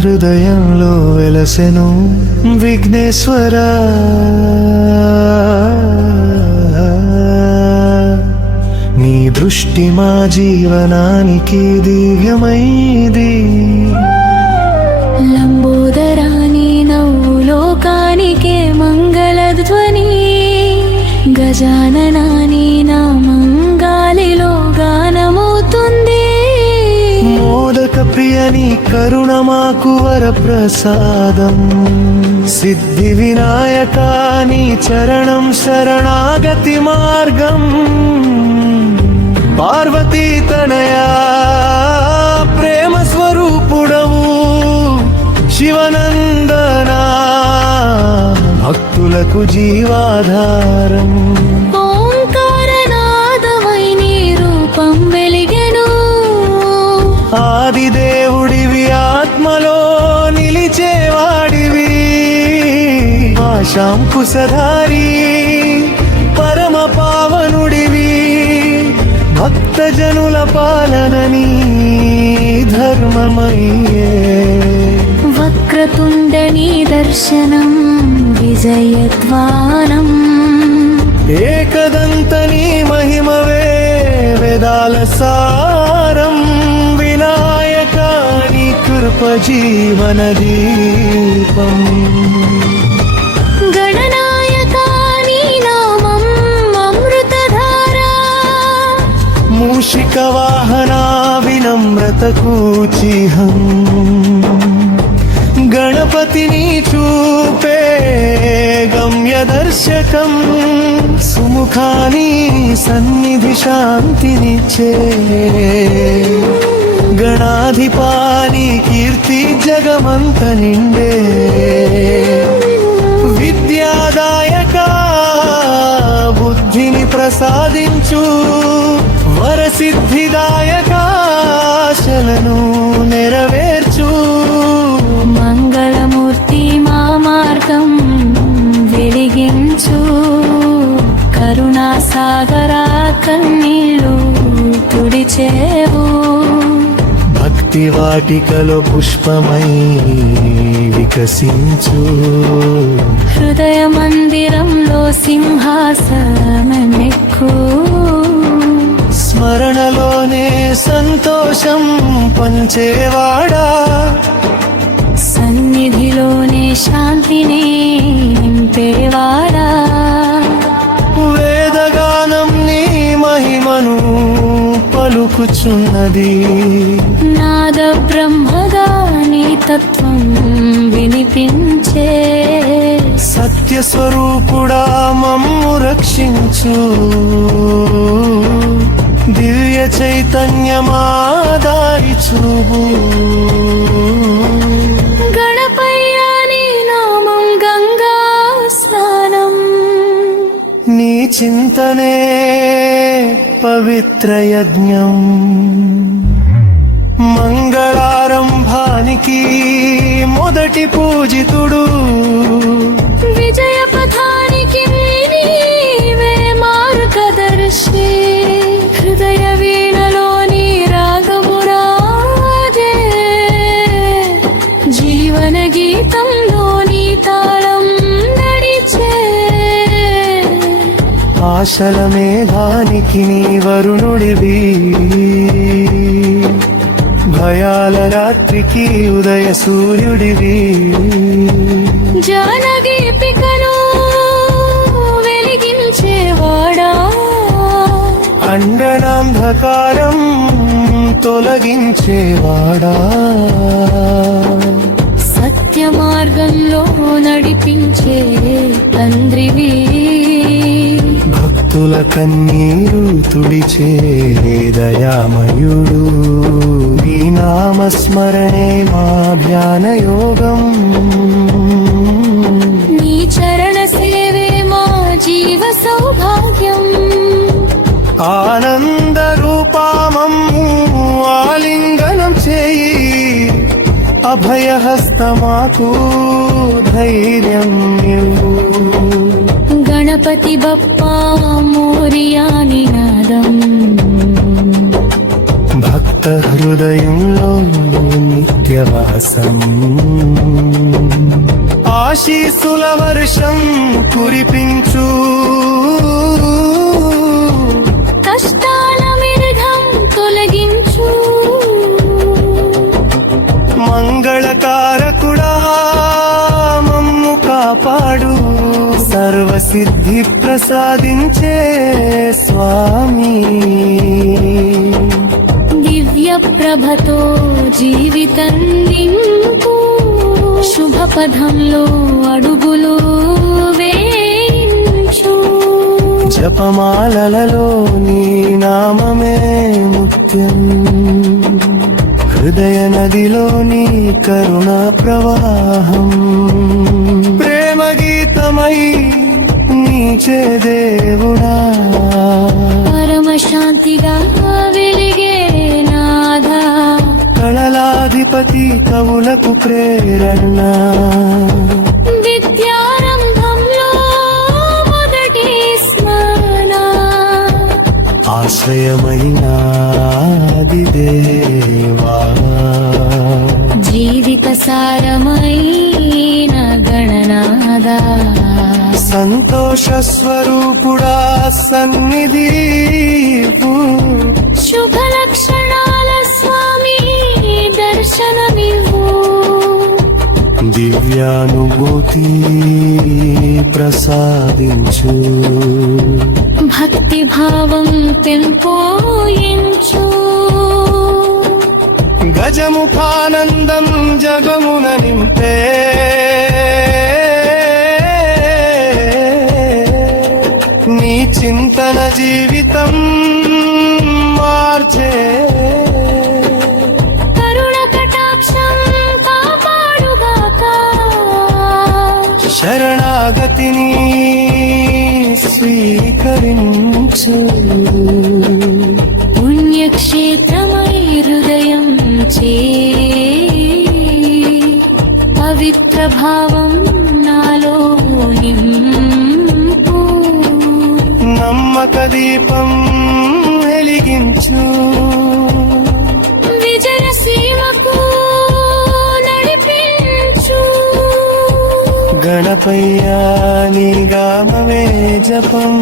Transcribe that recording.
హృదయంలో వెలసెను విఘ్నేశ్వర. నీ దృష్టి మా జీవనానికి దివ్యమైంది. లంబోదరాని నవ్వు లోకానికే మంగళధ్వని. గజాననాని నామం గాలిలో గానమవుతుంది. మోదక ప్రియని కరుణ మాకు వరప్రసాదం. సిద్ధి వినాయకాని చరణం శరణాగతి మార్గం. పార్వతీ తనయా ప్రేమ స్వరూపుడవు. శివనందనా భక్తులకు జీవాధారం. ఓంకారనాదమై నీ రూపం వెలిగెను. ఆదిదేవుడివి ఆత్మలో నిలిచేవాడివి. ఆశాంకుశధారి పరమ పావనుడివి. భక్తజనుల పాలనని ధర్మమయ్యే. వక్రతుండని దర్శనం విజయద్వారం. ఏకదంతని మహిమవే వేదాల సారం. వినాయకాని కృప జీవన దీపం. గణనాయకాని నామం అమృతధార. మూషిక వాహనా వినమ్రతకు చిహ్నం. గణపతిని చూపే గమ్యదర్శకం. సుముఖాని సన్నిధి శాంతినిచ్చే. గణాధిపాని కీర్తి జగమంత నిండే. విద్యాదాయక బుద్ధిని ప్రసాదించు. వరసిద్ధిదాయక ఆశలను నెరవేర్చు. మంగళమూర్తి మా మార్గం వెలిగించు. కరుణా సాగరా కన్నీళ్ళు తుడిచేవు. భక్తి వాటికలో పుష్పమై వికసించు. హృదయ మందిరంలో సింహాసనమెక్కు. స్మరణలోనే సంతోషం పంచేవాడా. సన్నిధిలోనే శాంతిని నింపేవాడా. వేదగానం నీ మహిమను పలుకుచున్నది. నాద బ్రహ్మగా నీ తత్వం వినిపించే. సత్య స్వరూపుడా మమ్ము రక్షించు. దివ్య చైతన్యమాదారి చూపు. గణపయ్య నీ నామం గంగా స్నానం. నీ చింతనే పవిత్ర యజ్ఞం. మంగళారంభానికి మొదటి పూజితుడు. విజయ పథానికి నీవే మార్గదర్శి. హృదయ వీణలోని రాగమురాజే. జీవన గీతంలోని తాళం నడిచే. ఆశల మేఘానికి నీ వరుణుడివి. భయాల రాత్రికి ఉదయ సూర్యుడివి. జానగీపికను వెలిగించేవాడా. అండనాంధకారం తొలగించేవాడా. సత్య మార్గంలో నడిపించే తండ్రివి. భక్తుల కన్నీరు తుడిచే దయామయుడు. నీ నామస్మరణే మా ధ్యానయోగం. నీ చరణ సేవే మా జీవ సౌభాగ్యం. ఆనంద రూపామమ్ము ఆలింగనం చేయి. అభయహస్తమాకు ధైర్యం ఇవ్వు. గణపతి బప్పా మోరియా నినాదం. భక్త భక్త హృదయంలో నిత్యవాసం ఆశీసుల వర్షం కురిపించు కష్టాల మిరుగం తొలగించు మంగళకారకుడా మమ్ము కాపాడు సర్వసిద్ధి ప్రసాదించే స్వామి దివ్య ప్రభతో జీవితం నింపు శుభపథంలో అడుగులు వేయించు జపమాలలో నీ నామమే ముత్యం హృదయ నదిలోని కరుణ ప్రవాహం ప్రేమ గీతమై నీచే దేవుడా పరమ శాంతిగా వెలిగే నాదా కళలాధిపతి కవులకు ప్రేరణ విద్యారంభంలో మొదటి స్నాన ఆశ్రయమైన దేవా జీవిత సారమైన గణనాదా సంతోష స్వరూపుడా సన్నిధి శుభ లక్షణాల స్వామి దర్శనమివ్వు దివ్యానుభూతి ప్రసాదించు భక్తి భావం పెంపోయించు గజముఖానందం జగమున నింపే నీ చింతన జీవితం మార్చే కరుణ కటాక్షం కాపాడుగాక శరణాగతిని స్వీకరించు పుణ్యక్షేత్రమై హృదయం చే పవిత్ర భావం నాలో నింపు నమ్మక దీపం వెలిగించు విజయ సీమకు నడిపించు గణపయ్యా నీ గామమే జపం